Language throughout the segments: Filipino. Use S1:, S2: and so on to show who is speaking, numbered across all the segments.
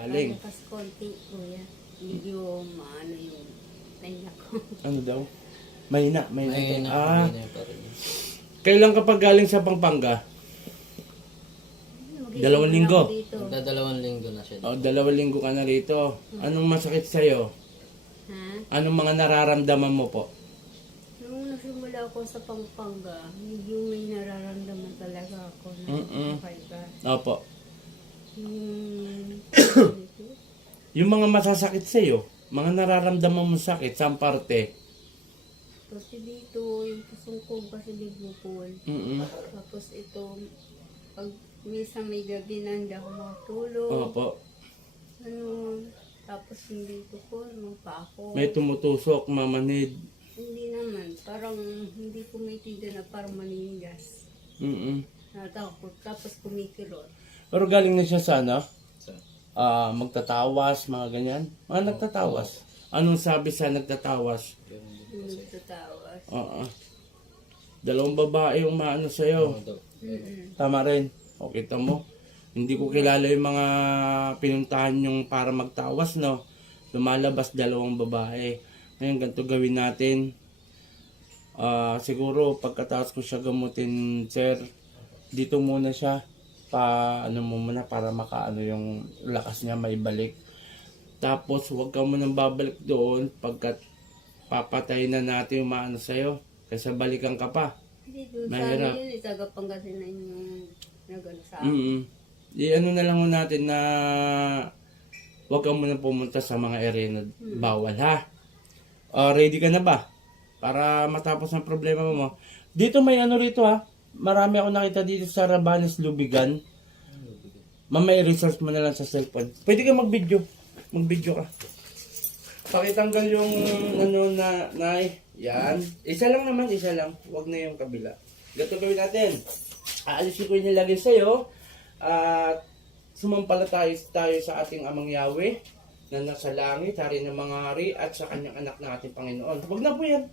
S1: Galing. Malakas
S2: konti, kuya. Medyo maano yung tenga ko.
S1: Ano daw? Mahina, mahina.
S3: May na, ah, may na pa rin.
S1: kailan ka pag galing sa Pampanga? Dalawang linggo.
S3: Magdadalawang linggo na siya.
S1: O, dalawang linggo ka na rito. Anong masakit sa'yo? Ha? Anong mga nararamdaman mo po?
S2: Nung nasimula ako sa Pampanga, medyo may nararamdaman talaga ako na Mm-mm. kakaiba. Opo. Yung...
S1: Yung mga masasakit sa'yo, mga nararamdaman mo sakit, saan parte?
S2: kasi dito, yung pusong ko kasi bigupol. Mm-mm. Tapos ito, pag minsan may gabi na hindi ako makatulog. Opo. Ano, tapos dito ko, nung pa ako.
S1: May tumutusok, mamanid.
S2: Hindi naman, parang hindi ko may na parang manigas. Mm-mm. Natakot, tapos kumikirot.
S1: Pero galing na siya sa ano? Ah, magtatawas, mga ganyan. Mga nagtatawas. Anong sabi sa nagtatawas?
S2: nagtatawas.
S1: Oo. Dalawang babae yung maano sa'yo. Tama rin. O, kita mo. Hindi ko kilala yung mga pinuntahan yung para magtawas, no? Lumalabas dalawang babae. Ngayon, ganito gawin natin. Ah, siguro, pagkatapos ko siya gamutin, sir, dito muna siya. Pa, ano mo muna, para makaano yung lakas niya maibalik. Tapos, huwag ka munang babalik doon pagkat papatay na natin yung maano sa'yo. Kasi balikan ka pa.
S2: Hindi doon sa Mahirap. ano yun, eh, taga Pangasinan yung nagano sa. Mm
S1: I ano na lang natin na huwag ka muna pumunta sa mga area na bawal ha. Ah, ready ka na ba? Para matapos ang problema mo. Dito may ano rito ha. Marami ako nakita dito sa Rabanes Lubigan. Mamaya research mo na lang sa cellphone. Pwede ka mag-video. Mag-video ka. Pakitanggal yung ano na, na yan. Isa lang naman, isa lang. Huwag na yung kabila. Gato gawin natin. Aalisin ko yung nilagay sa'yo. At sumampalatay tayo sa ating amang Yahweh na nasa langit, hari ng mga hari, at sa kanyang anak na ating Panginoon. Huwag na po yan.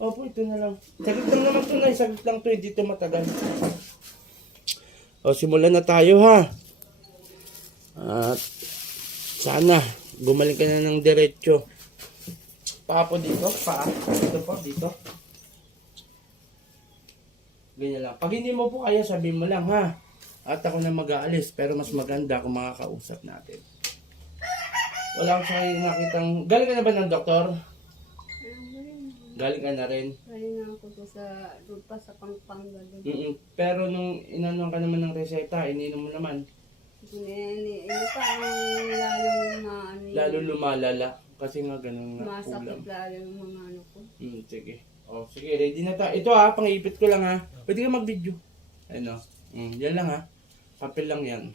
S1: Opo, ito na lang. Saglit lang naman ito na. Saglit lang ito. Hindi ito matagal. O, simulan na tayo ha. At sana gumaling ka na ng diretsyo. Paa po dito. Paa. Dito po. Dito. Ganyan lang. Pag hindi mo po kaya, sabihin mo lang ha. At ako na mag-aalis. Pero mas maganda kung makakausap natin. Wala akong sa'yo nakitang... Galing ka na ba ng doktor? Galing ka na rin.
S2: Kaya na ako sa, doon pa sa Pampanga. doon.
S1: Mm-mm. Pero nung inanong ka naman ng reseta, ininom mo naman.
S2: Ini pa ang lalong maano.
S1: Lalo lumalala. Kasi nga ganun nga Masakit kulam.
S2: lalo yung mga ano ko.
S1: Hmm, sige. Oh, sige, ready na tayo. Ito ha, pangipit ko lang ha. Pwede ka mag-video. Ano? Mm, yan lang ha. Papel lang yan.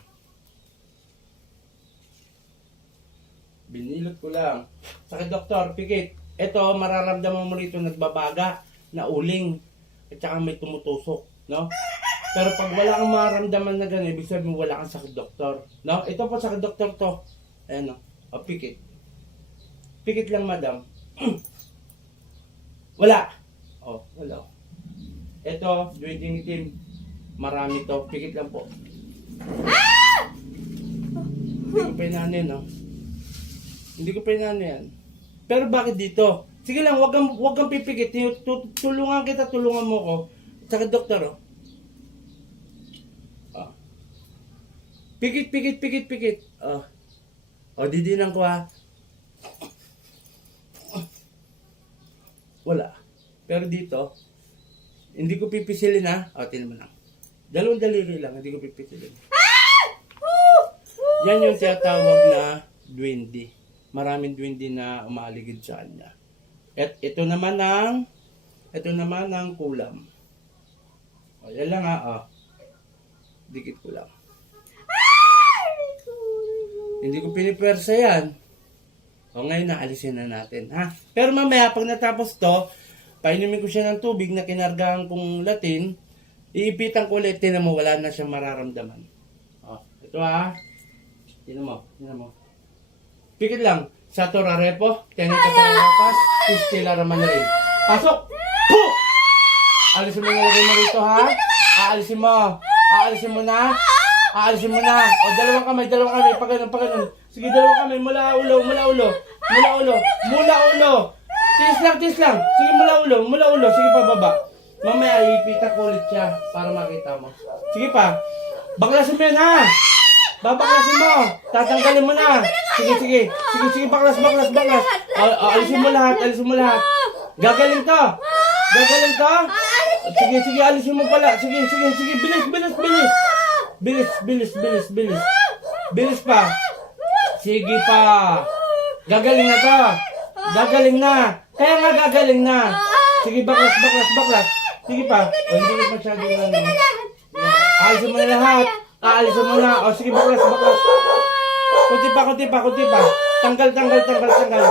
S1: Binilot ko lang. Sakit doktor, pikit. Ito, mararamdaman mo rito nagbabaga, na uling, at saka may tumutusok, no? Pero pag wala kang maramdaman na gano'n, ibig sabihin wala kang sakit doktor. No? Ito po sakit doktor to. Ayan o. O, pikit. Pikit lang, madam. wala. O, wala. Ito, duwinding itim. Marami to. Pikit lang po. Hindi ko pa yan, no? Hindi ko pa inano yan. Pero bakit dito? Sige lang, wag kang, wag kang pipikit. Tu- Tulungan kita, tulungan mo ko. Sakit doktor, oh. Ah. Pikit, pikit, pikit, pikit. Oh. Oh, didinan ko ha. Wala. Pero dito, hindi ko pipisilin ha. O, tinan mo lang. Dalawang daliri lang, hindi ko pipisilin. Yan yung tinatawag na duwende. Maraming duwende na umaaligid sa kanya. At ito naman ang ito naman ang kulam. O, yan lang ha. O. Dikit ko lang. Hindi ko pinipwersa yan. O ngayon na, alisin na natin, ha? Pero mamaya, pag natapos to, painumin ko siya ng tubig na kinargahan kong latin, iipitan ko ulit, tinan mo, wala na siyang mararamdaman. O, ito ha. Tinan mo, tinan mo. Pikit lang. Sa Torarepo, Tenita Tararepas, Pistila Ramanarin. Pasok! Puh! Alisin mo yung lagay mo rito, ha? Aalisin mo. Aalisin mo na. Aalisin mo na. O, dalawang kamay, dalawang kamay. Pag ganun, pag ganun. Sige, dalawang kamay. Mula ulo, mula ulo. Mula ulo. Mula ulo. Tiis lang, tiis lang. Sige, mula ulo, mula ulo. Sige pa, baba. Mamaya, ipita ko ulit siya para makita mo. Sige pa. Baklasin mo yan, ha? Babaklasin mo. Tatanggalin mo na. Sige, sige. Sige, sige, baklas, baklas, baklas. A- a- alisin mo lahat, alisin mo lahat. Gagaling to. Gagaling to. Sige, sige, alisin mo pala. Sige, sige, sige. Bilis, bilis, bilis. Bilis, bilis, bilis, bilis. Bilis pa. Sige pa. Gagaling na to. Gagaling na. Kaya nga gagaling na. Sige, baklas, baklas, baklas. Sige pa.
S2: O, hindi ko masyado na. ano.
S1: Alisin mo na lahat. Aalisin mo na. O, sige, baklas, baklas. Kunti pa, kunti pa, kunti pa. Tanggal, tanggal, tanggal, tanggal.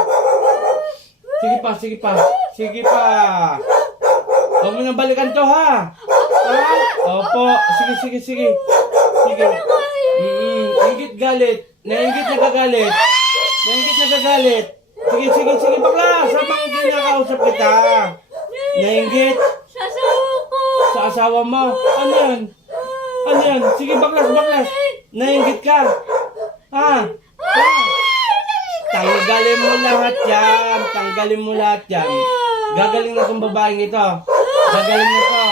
S1: Sige pa, sige pa. Sige pa. Huwag mo nang balikan to, ha? Ha? Opo. Sige, sige, sige. Sige. Mm, ingit galit. Naingit nagagalit. Naingit nagagalit. Sige, sige, sige, bakla. Sabang kinakausap kita. Naingit
S2: Sasawa ko!
S1: sa asawa mo. Ano yan? Ano yan? Sige, baklas, baklas. Naingit ka. Ha? Ha? Tanggalin mo lahat yan. Tanggalin mo lahat yan. Gagaling na tong babaeng ito. Gagaling na to.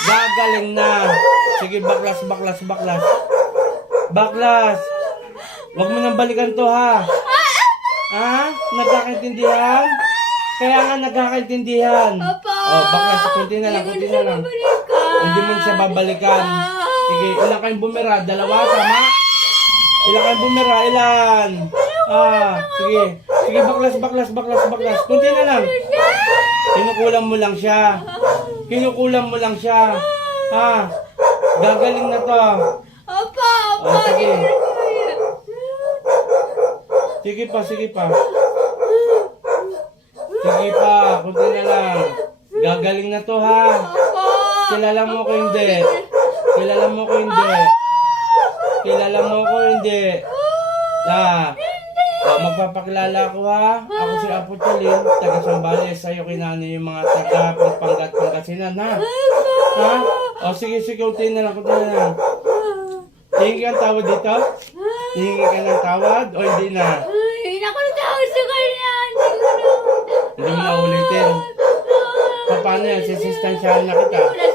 S1: Gagaling na. Sige, baklas, baklas, baklas. Baklas. Huwag mo nang balikan to, ha? Ha? Nagkakaintindihan? Kaya nga nagkakaintindihan.
S2: Papa! Oh,
S1: baklas, kunti na lang, kunti na lang. Hindi mo siya babalikan. Sige, ilan kayong bumira? Dalawa, tama? Ilan kayong bumira? Ilan? Ah, sige. Sige, baklas, baklas, baklas, baklas. Kunti na lang. Kinukulang mo lang siya. Kinukulang mo lang siya. Ah, gagaling na to.
S2: Opa! Opa! Oh, sige.
S1: Sige pa, sige pa. Sige pa, kunti na lang. Gagaling na to ha. Kilala mo ko hindi. Kilala mo ko hindi. Kilala mo ko hindi. Na. Oh, magpapakilala ko ha. Ako si Apo Chalin, taga Sambales. Sa'yo kinano yung mga taga Panggat Pangasinan ha. Ha? O sige, sige, kunti na lang, kunti na lang. Hingi ka ng tawad dito? Hingi ka ng tawad o hindi na?
S2: Ay, naku, natawag sa kanya. Hindi ko na.
S1: Hindi mo na ulitin. Pa- Paano yan? Sisistansyahan na kita. Wala
S2: siya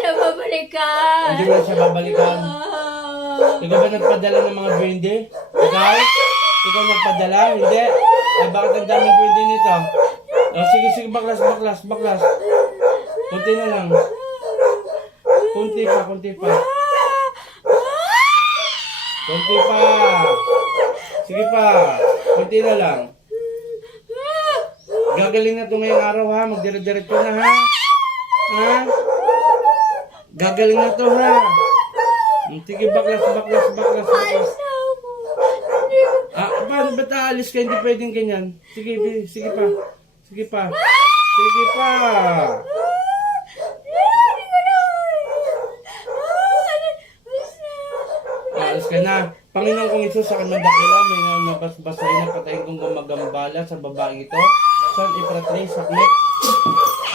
S2: babalikan.
S1: Hindi mo na siya babalikan. Ah. Ikaw ba nagpadala ng mga duwende? Ikaw? Ikaw nagpadala? Hindi? Eh bakit ang daming duwende nito? Oh, sige, sige, baklas, baklas, baklas. Kunti na lang. Kunti pa, kunti pa. Kunti pa. Sige pa. Kunti na lang. Gagaling na to ngayong araw ha. Magdire-diretso na ha. Ha? Gagaling na to ha. Sige, baklas, baklas, baklas, baklas. Ah, paano ba't aalis ka? Hindi pwedeng ganyan. Sige, sige pa. Sige pa. Sige pa. Aalis ka na. Panginoon kong Isus, sa kanang dakila, may nga nabasbasay na patayin kong gumagambala sa babaeng ito. San ipratray, saklit.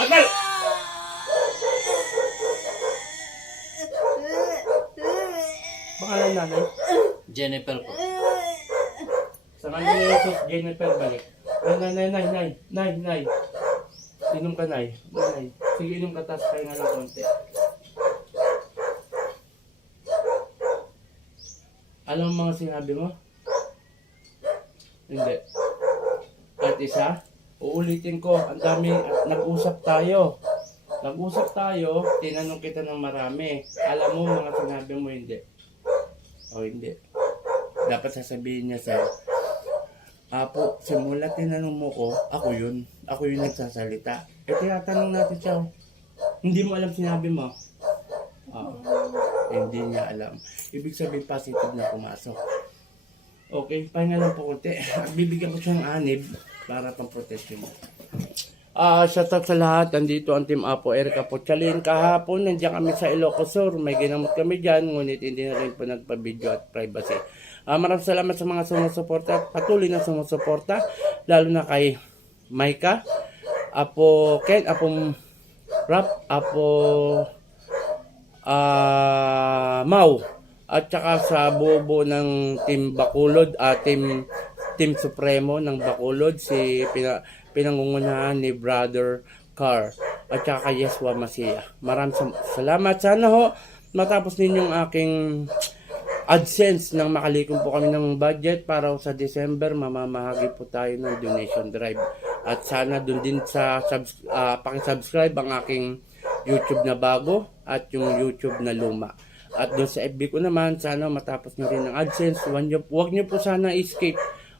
S1: Atal! Pangalan nanay?
S3: Jennifer po.
S1: Sa kanya ni Jesus, Jennifer, balik. Ay, nay, nay, nay, nay, nay, nay. Inom ka, nay. Nay, sige, inom ka, tas kaya nga ng konti. Alam mo mga sinabi mo? Hindi. At isa, uulitin ko, ang dami, at nag-usap tayo. Nag-usap tayo, tinanong kita ng marami. Alam mo mga sinabi mo, hindi. O hindi. Dapat sasabihin niya sa Apo, simula tinanong mo ko, ako yun. Ako yung nagsasalita. Eh, tinatanong natin siya. Hindi mo alam sinabi mo. Oo. hindi niya alam. Ibig sabihin positive na pumasok. Okay, pahinga lang po konti. Bibigyan ko siya ng anib para pang protection mo. Ah, shout out sa lahat. Andito ang Team Apo Erica Pochalin. Kahapon, nandiyan kami sa Ilocos Sur. May ginamot kami dyan, ngunit hindi na rin po nagpa-video at privacy. Ah, maraming salamat sa mga sumusuporta. Patuloy na sumusuporta. Lalo na kay Maika, Apo Ken, Apo Rap, Apo ah Mau, at saka sa buo ng Team Bacolod, at Team Team Supremo ng Bacolod, si pina, pinangungunahan ni Brother Carr at saka kay Yeswa Masia. Maraming salamat. Sana ho matapos ninyong aking AdSense nang makalikom po kami ng budget para sa December mamamahagi po tayo ng donation drive. At sana dun din sa subs, ah, paki-subscribe ang aking YouTube na bago at yung YouTube na luma. At doon sa FB ko naman, sana matapos nyo rin ang AdSense. Huwag nyo, huwag nyo po sana escape.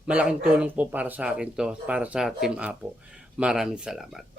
S1: Malaking tulong po para sa akin to, para sa Team Apo. Maraming salamat.